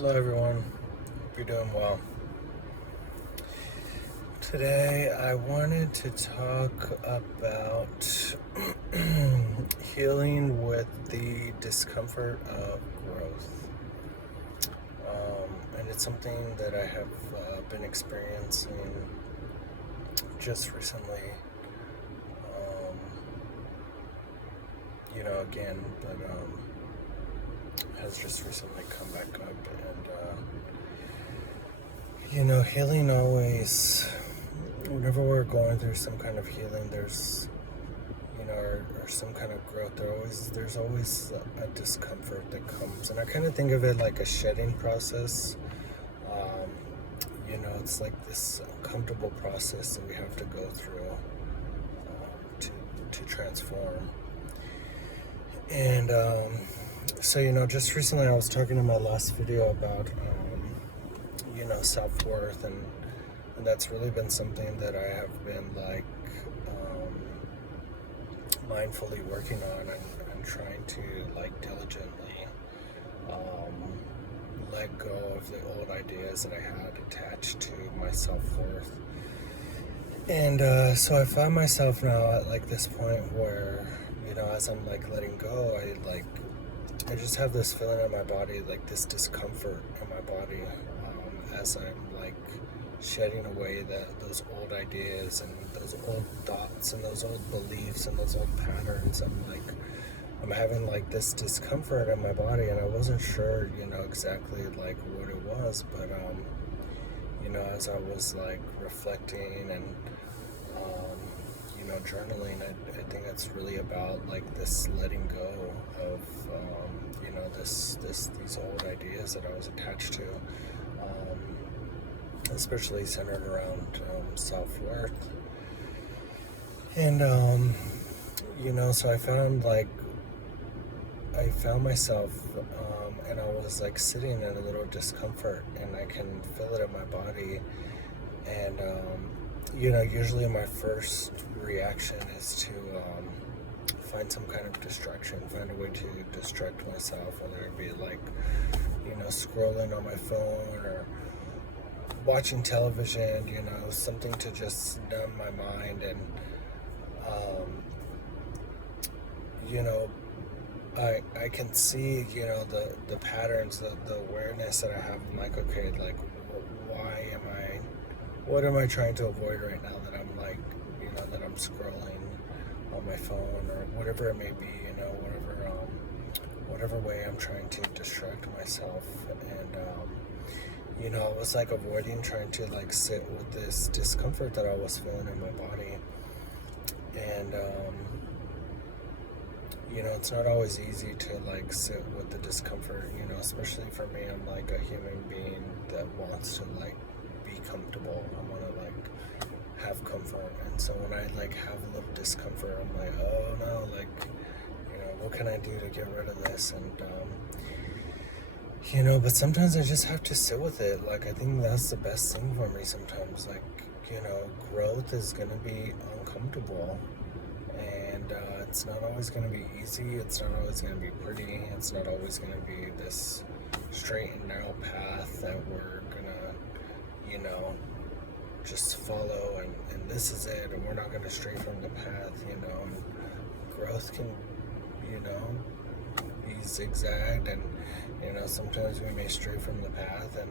Hello, everyone. Hope you're doing well. Today, I wanted to talk about healing with the discomfort of growth. And it's something that I have been experiencing just recently. Um, again, but has just recently come back up. And healing always, whenever we're going through some kind of healing, there's, or some kind of growth, there's always a discomfort that comes. And I kind of think of it like a shedding process. Um, it's like this uncomfortable process that we have to go through to transform. And so, just recently I was talking in my last video about, self-worth, and that's really been something that I have been mindfully working on and trying to diligently let go of the old ideas that I had attached to my self-worth. And so I find myself now at this point where, as I'm letting go, I just have this feeling in my body, this discomfort in my body, as I'm shedding away those old ideas and those old thoughts and those old beliefs and those old patterns. I'm having this discomfort in my body, and I wasn't sure, exactly what it was, but as I was reflecting and journaling, I think it's really about this letting go of these old ideas that I was attached to, especially centered around self-worth. And so I found myself, and I was sitting in a little discomfort, and I can feel it in my body. And usually my first reaction is to find some kind of distraction, find a way to distract myself, whether it be scrolling on my phone or watching television, something to just numb my mind. And I can see, the patterns, the awareness that I have. I'm okay, what am I trying to avoid right now that I'm that I'm scrolling on my phone, or whatever it may be, whatever way I'm trying to distract myself. And I was avoiding trying to sit with this discomfort that I was feeling in my body. And it's not always easy to sit with the discomfort, especially for me. I'm a human being that wants to be comfortable. I want to have comfort. And so when I have a little discomfort, I'm oh no, what can I do to get rid of this? And but sometimes I just have to sit with it. I think that's the best thing for me sometimes. Growth is gonna be uncomfortable, and it's not always gonna be easy. It's not always gonna be pretty. It's not always gonna be this straight and narrow path that we're gonna just follow, and this is it, and we're not gonna stray from the path. And growth can be zigzagged, and sometimes we may stray from the path, and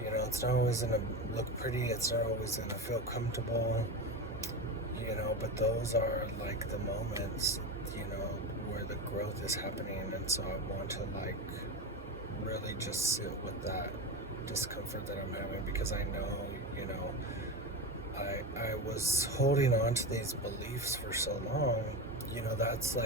it's not always gonna look pretty. It's not always gonna feel comfortable, but those are the moments where the growth is happening. And so I want to really just sit with that discomfort that I'm having, because I know I was holding on to these beliefs for so long. That's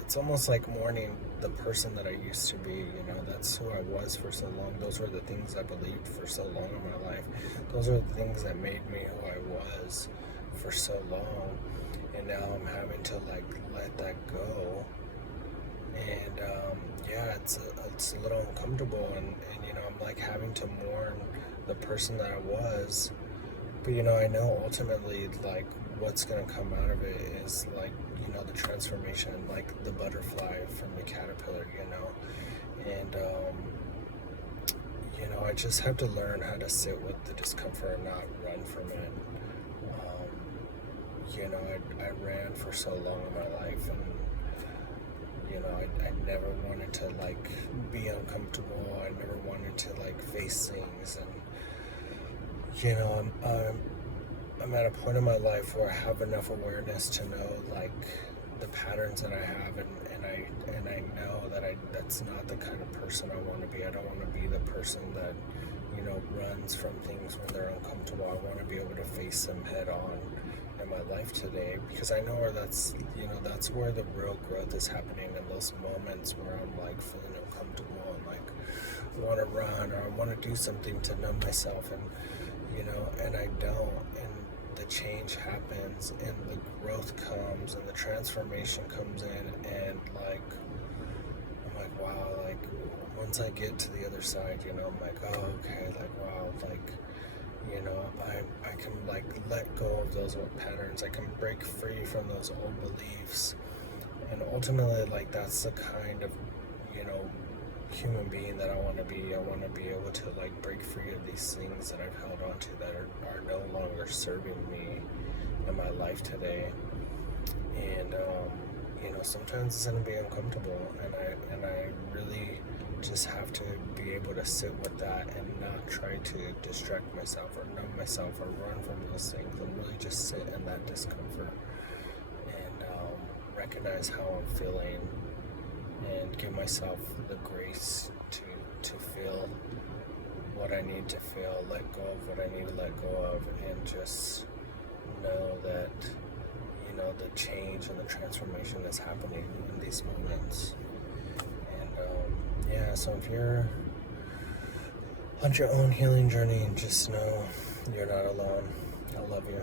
it's almost like mourning the person that I used to be. That's who I was for so long. Those were the things I believed for so long in my life. Those are the things that made me who I was for so long. And now I'm having to let that go. And it's a little uncomfortable, and I'm having to mourn the person that I was. But I know ultimately what's gonna come out of it is the transformation, the butterfly from the caterpillar. And I just have to learn how to sit with the discomfort and not run from it. I ran for so long in my life, and I never wanted to like be uncomfortable. I never wanted to like face things, and I'm at a point in my life where I have enough awareness to know like the patterns that I have, and I know that that's not the kind of person I want to be. I don't want to be the person that runs from things when they're uncomfortable. I want to be able to face them head on in my life today, because I know where that's where the real growth is happening, in those moments where I'm like feeling uncomfortable and like I want to run or I want to do something to numb myself, and and I don't, and the change happens and the growth comes and the transformation comes in, and like I'm like, wow, like once I get to the other side, I'm like, oh, okay, like wow, like I can like let go of those old patterns. I can break free from those old beliefs, and ultimately, like that's the kind of human being that I want to be. I want to be able to like break free of these things that I've held on to that are no longer serving me in my life today. And sometimes it's gonna be uncomfortable, and I really just have to be able to sit with that and not try to distract myself or numb myself or run from those things, and really just sit in that discomfort and recognize how I'm feeling, and give myself the grace to feel what I need to feel, let go of what I need to let go of, and just know that the change and the transformation that's happening in these moments. And so if you're on your own healing journey, just know you're not alone. I love you.